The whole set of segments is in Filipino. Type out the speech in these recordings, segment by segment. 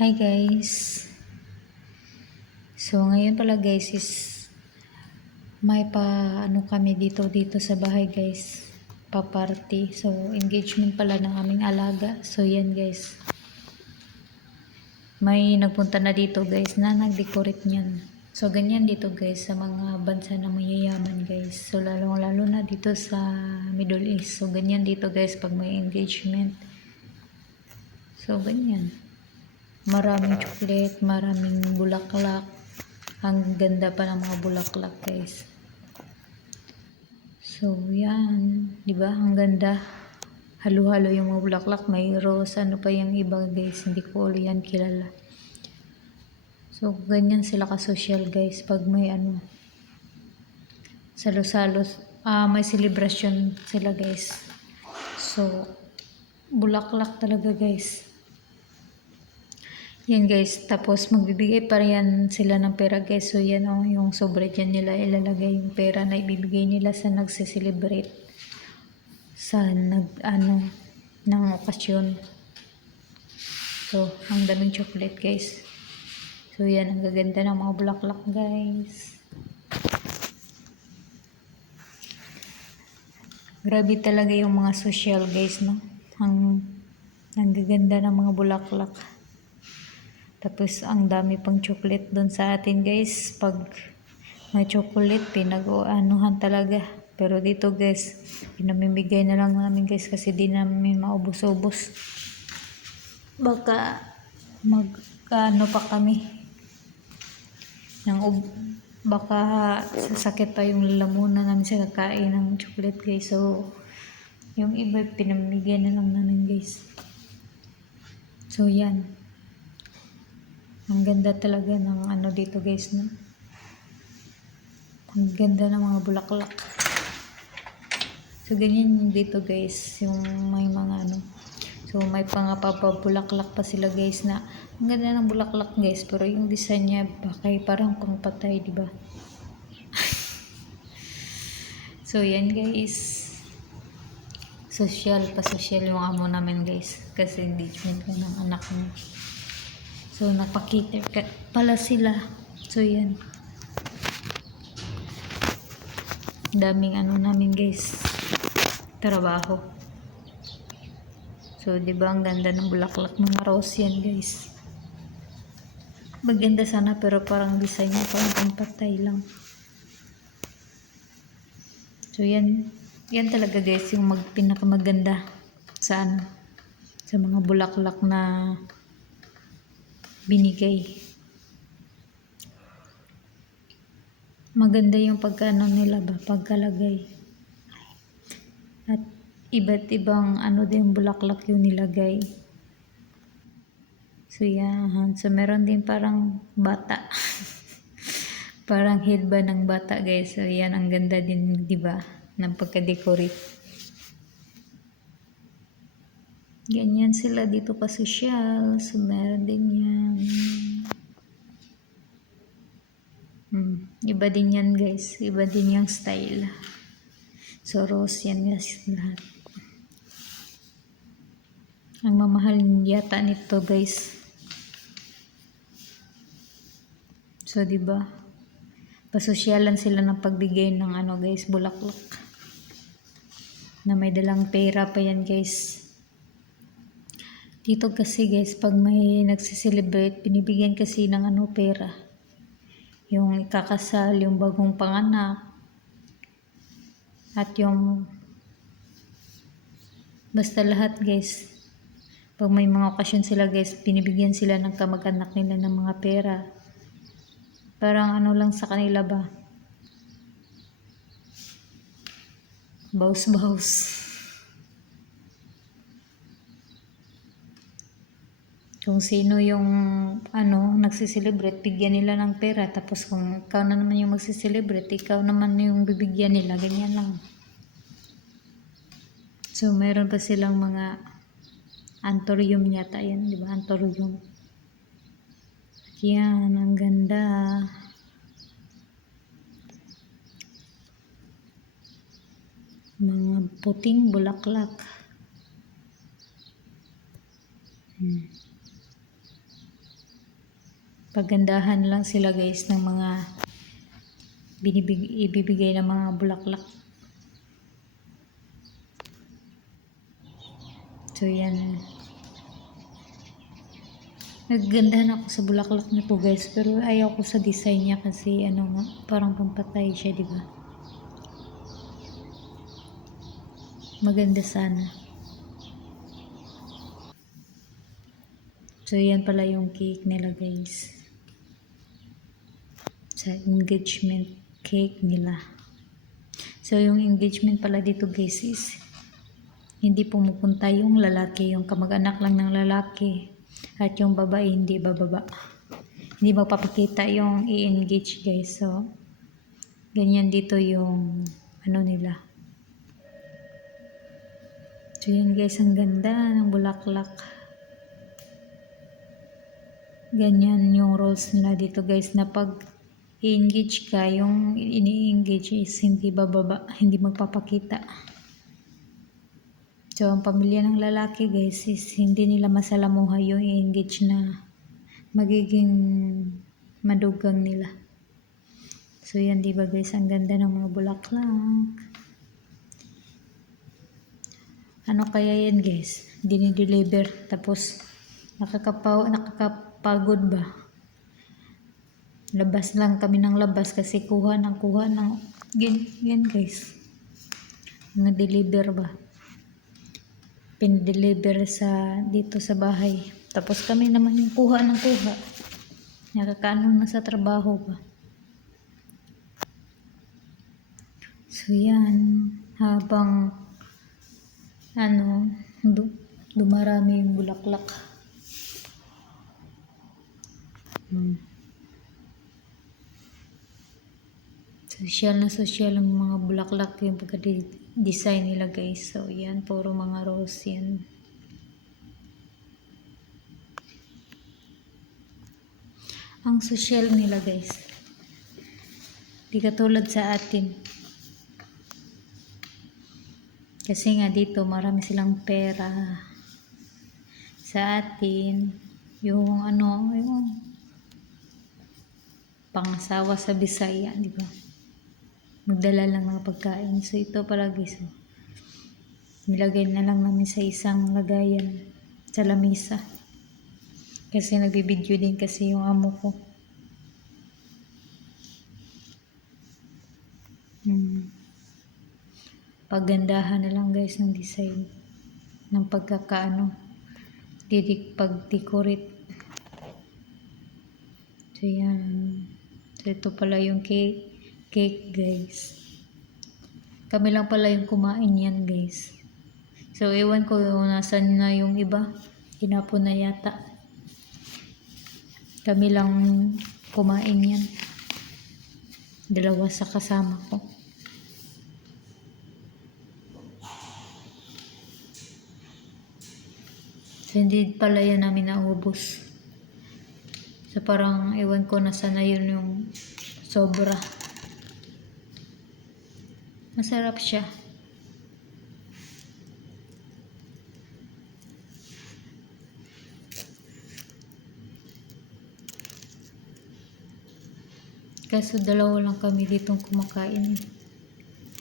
Hi guys. So ngayon pala guys is may kami dito sa bahay guys. Pa-party. So engagement pala ng aming alaga. So yan guys. May nagpunta na dito guys na nag-decorate niyan. So ganyan dito guys sa mga bansa na mayayaman guys. So lalo na dito sa Middle East. So ganyan dito guys pag may engagement. So ganyan. Maraming chocolate, maraming bulaklak. Ang ganda pa ng mga bulaklak guys. So yan, 'di ba? Ang ganda. Halo-halo yung mga bulaklak, may rose, ano pa yung iba guys, hindi ko ulit yan kilala. So ganyan sila ka-social guys pag may salos-salos, may celebration sila guys. So bulaklak talaga guys. Yan guys, tapos magbibigay pa yan sila ng pera guys. So yan yung sobre dyan nila ilalagay yung pera na ibibigay nila sa nagse-celebrate sa ng okasyon. So ang daming chocolate guys. So yan, ang gaganda ng mga bulaklak guys. Grabe talaga yung mga social guys, no? Ang gaganda ng mga bulaklak. Tapos ang dami pang chocolate doon sa atin guys. Pag may chocolate, pinag-anuhan talaga. Pero dito guys, pinamimigay na lang namin guys kasi di namin maubos-ubos. Baka pa kami. Baka sasakit pa yung lalamunan namin sa kakain ng chocolate guys. So, yung iba pinamimigay na lang namin guys. So, yan. Ang ganda talaga ng dito guys, no? Ang ganda ng mga bulaklak. So, ganyan yung dito guys, yung may mga So, may pangapapabulaklak pa sila guys na ang ganda ng bulaklak guys, pero yung design niya parang pangpatay, di ba? So, yan guys. Social yung amo namin guys, kasi engagement ko ng anak niya. So, napakiter pala sila. So, yan. Daming namin guys. Trabaho. So, di ba ang ganda ng bulaklak, mga rose yan guys. Maganda sana pero parang design niya parang pampatay lang. So, yan talaga guys yung pinakamaganda sa sa mga bulaklak na binigay. Maganda yung nila ba, pagkalagay. At iba't ibang din bulaklak yung nilagay. So yan, so meron din parang bata. Parang headband ng bata guys. So yan, ang ganda din, di ba, ng pagka-decorate. Ganyan sila dito pa social. So meron din yan. Iba din yan guys. Iba din yung style. So rose yan guys lahat. Ang mamahal yata nito guys. So diba? Pasosyalan sila ng pagbigay ng guys, bulaklak. Na may dalang pera pa yan guys. Dito kasi guys, pag may nagsi-celebrate, binibigyan kasi ng pera. Yung ikakasal, yung bagong panganak, at yung basta lahat guys. Pag may mga okasyon sila guys, binibigyan sila ng kamag-anak nila ng mga pera. Parang lang sa kanila ba? Baus-baus. Kung sino yung nagsiselebrate, bigyan nila ng pera. Tapos kung ikaw na naman yung magsiselebrate, ikaw naman yung bibigyan nila. Ganyan lang. So, meron pa silang mga antorium yata yan. Di ba? Antorium. Yan. Ang ganda. Mga puting bulaklak. pagandahan lang sila guys ng mga ibibigay ng mga bulaklak. So yan. Naggandahan ako sa bulaklak na to guys, pero ayaw ko sa design niya kasi ano nga, parang pampatay siya, di ba? Maganda sana. So yan pala yung cake nila guys. Sa engagement cake nila. So yung engagement pala dito guys is hindi pumupunta yung lalaki, yung kamag-anak lang ng lalaki. At yung babae hindi bababa. Hindi magpapakita yung i-engage guys. So, ganyan dito yung ano nila. So, yun guys, ang ganda ng bulaklak. Ganyan yung rules nila dito guys, na pag i-engage ka, yung ini-engage is hindi bababa, hindi magpapakita. So, ang pamilya ng lalaki guys is hindi nila masalamuha yung i-engage na magiging madugang nila. So, yan diba guys, ang ganda ng mga bulaklak. Ano kaya yan guys? Dinideliver. Tapos, nakakapagod ba? Labas lang kami ng labas kasi kuha ng yan guys. Mga deliver ba? Pin-deliver dito sa bahay. Tapos kami naman yung kuha ng kuha. Nakakaano na sa trabaho ba? So yan, habang dumarami yung bulaklak. Social na social ang mga bulaklak yung pagka-design nila guys. So yan, puro mga rose yan. Ang social nila guys. Di katulad sa atin. Kasi nga dito marami silang pera. Sa atin, yung pangasawa sa Bisaya, di ba? Magdala lang ng pagkain. So ito pala guys, nilagay na lang namin sa isang lagayan sa lamesa. Kasi nagbibideo din kasi yung amo ko. Pagandahan na lang guys ng design ng pag-decorate. So yan. So ito pala yung cake guys. Kami lang pala yung kumain yan guys. So ewan ko nasan na yung iba. Tinapon na yata. Kami lang kumain yan. Dalawa sa kasama ko. So, hindi pala yan namin naubos. So, parang ewan ko na sana yun yung sobra. Masarap siya. Kaso dalawa lang kami ditong kumakain.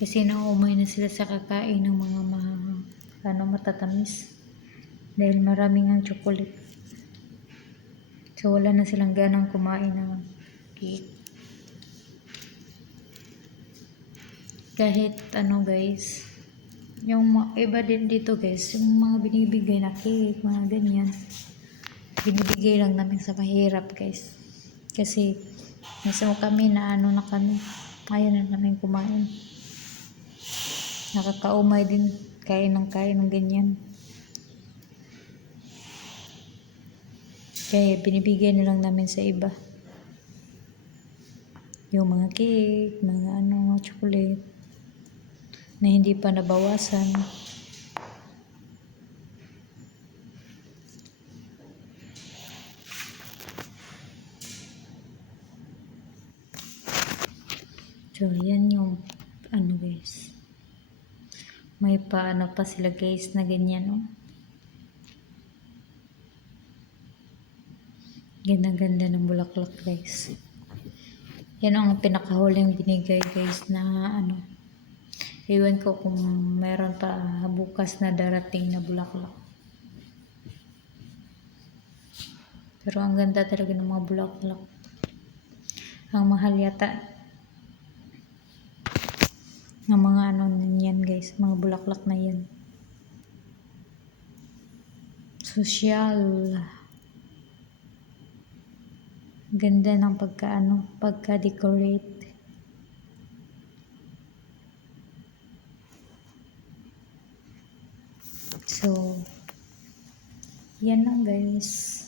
Kasi naumay na sila sa kakain ng mga matatamis. Dahil maraming ang chocolate. So wala na silang ganang kumain ng cake. Kahit guys, yung iba din dito guys, yung mga binibigay na cake, mga ganyan, binibigay lang namin sa mahirap guys. Kasi mismo kami na na kami, ayaw na namin kumain. Nakakaumay din kain ng ganyan. Kaya binibigay na lang namin sa iba. Yung mga cake, mga chocolate na hindi pa nabawasan. So yan yung guys. May pa sila guys na ganyan Ganda-ganda ng bulaklak guys. Yan ang pinakahuling binigay guys na ano. Iwan ko kung meron pa bukas na darating na bulaklak. Pero ang ganda talaga ng mga bulaklak. Ang mahal yata ng mga ano niyan guys, mga bulaklak na yan. Social. Ganda ng pagka-decorate. So, yan lang guys.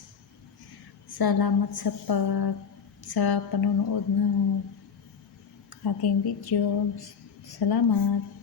Salamat sa panonood ng aking videos. Salamat.